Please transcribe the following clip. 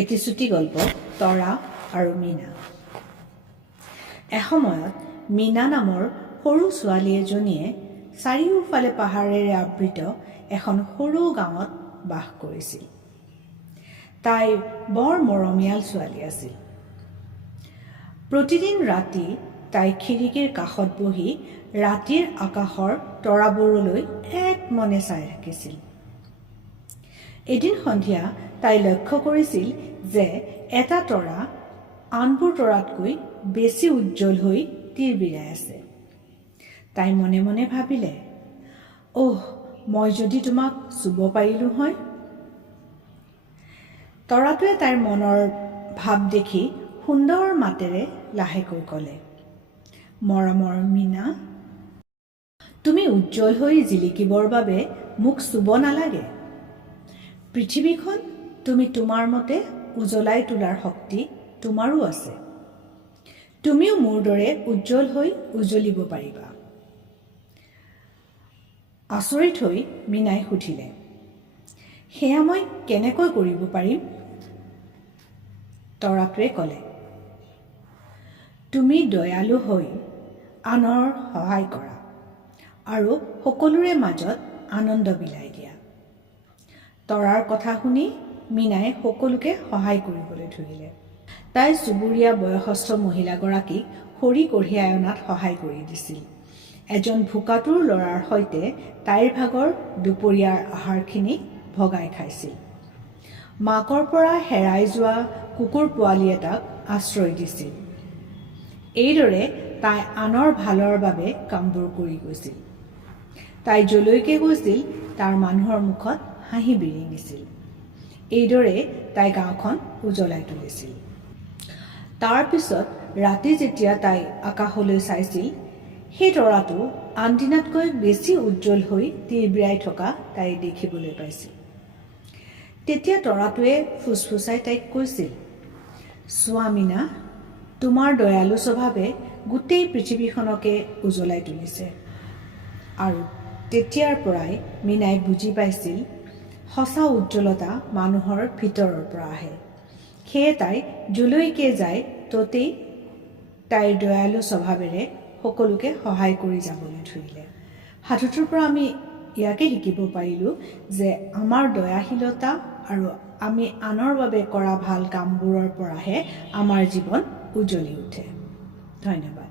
এটি চুটি গল্প তৰা আৰু মীনা। এসময়ত মীনা নামৰ সৰু ছোৱালী এজনীয়ে চাৰিওফালে পাহাৰেৰে আবৃত এখন সৰু গাঁৱত বাস কৰিছিল। তাই বৰ মৰমীয়াল ছোৱালী আছিল। প্ৰতিদিন ৰাতি তাই খিৰিকীৰ কাষত বহি ৰাতিৰ আকাশৰ তৰাবোৰলৈ এক মনে চাই থাকিছিল। এদিন সন্ধিয়া তাই লক্ষ্য কৰিছিল যে এটা তৰা আনবোৰ তৰাতকৈ বেছি উজ্জ্বল হৈ তিৰবিৰাই আছে। তাই মনে মনে ভাবিলে, মই যদি তোমাক চুব পাৰিলোঁ হয়। তৰাটোৱে তাইৰ মনৰ ভাৱ দেখি সুন্দৰ মাতেৰে লাহেকৈ ক'লে, মৰমৰ মীনা, তুমি উজ্জ্বল হৈ জিলিকিবৰ বাবে মোক চুব নালাগে। পৃথিৱীখন তুমি তোমাৰ মতে উজ্বলাই তোলাৰ শক্তি তোমাৰো আছে। তুমিও মোৰ দৰে উজ্জ্বল হৈ উজ্বলিব পাৰিবা। আচৰিত হৈ মীনাই সুধিলে, সেয়া মই কেনেকৈ কৰিব পাৰিম? তৰাটোৱে ক'লে, তুমি দয়ালু হৈ আনৰ সহায় কৰা আৰু সকলোৰে মাজত আনন্দ বিলাই দিয়া। তৰাৰ কথা শুনি মীনাই সকলোকে সহায় কৰিবলৈ ধৰিলে। তাই চুবুৰীয়া বয়সস্থ মহিলাগৰাকীক খৰি কঢ়িয়াই অনাত সহায় কৰি দিছিল। এজন ভোকাতুৰ ল'ৰাৰ সৈতে তাইৰ ভাগৰ দুপৰীয়াৰ আহাৰখিনি ভগাই খাইছিল। মাকৰ পৰা হেৰাই যোৱা কুকুৰ পোৱালি এটাক আশ্ৰয় দিছিল। এইদৰে তাই আনৰ ভালৰ বাবে কামবোৰ কৰি গৈছিল। তাই যলৈকে গৈছিল তাৰ মানুহৰ মুখত হাঁহি বিৰিঙিছিল। এইদৰে তাই গাঁওখন উজ্বলাই তুলিছিল। তাৰ পিছত ৰাতি যেতিয়া তাই আকাশলৈ চাইছিল, সেই তৰাটো আন দিনাতকৈ বেছি উজ্জ্বল হৈ তিৰবিৰাই থকা তাই দেখিবলৈ পাইছিল। তেতিয়া তৰাটোৱে ফুচফুচাই তাইক কৈছিল, চোৱা মীনা, তোমাৰ দয়ালু স্বভাৱে গোটেই পৃথিৱীখনকে উজ্বলাই তুলিছে। আৰু তেতিয়াৰ পৰাই মীনাই বুজি পাইছিল, সঁচা উজ্জ্বলতা মানুহৰ ভিতৰৰ পৰা আহে। সেয়ে তাই যলৈকে যায় ততেই তাইৰ দয়ালু স্বভাৱেৰে সকলোকে সহায় কৰি যাবলৈ ধৰিলে। সাধুটোৰ পৰা আমি ইয়াকে শিকিব পাৰিলোঁ যে আমাৰ দয়াশীলতা আৰু আমি আনৰ বাবে কৰা ভাল কামবোৰৰ পৰাহে আমাৰ জীৱন উজ্বলি উঠে। ধন্যবাদ।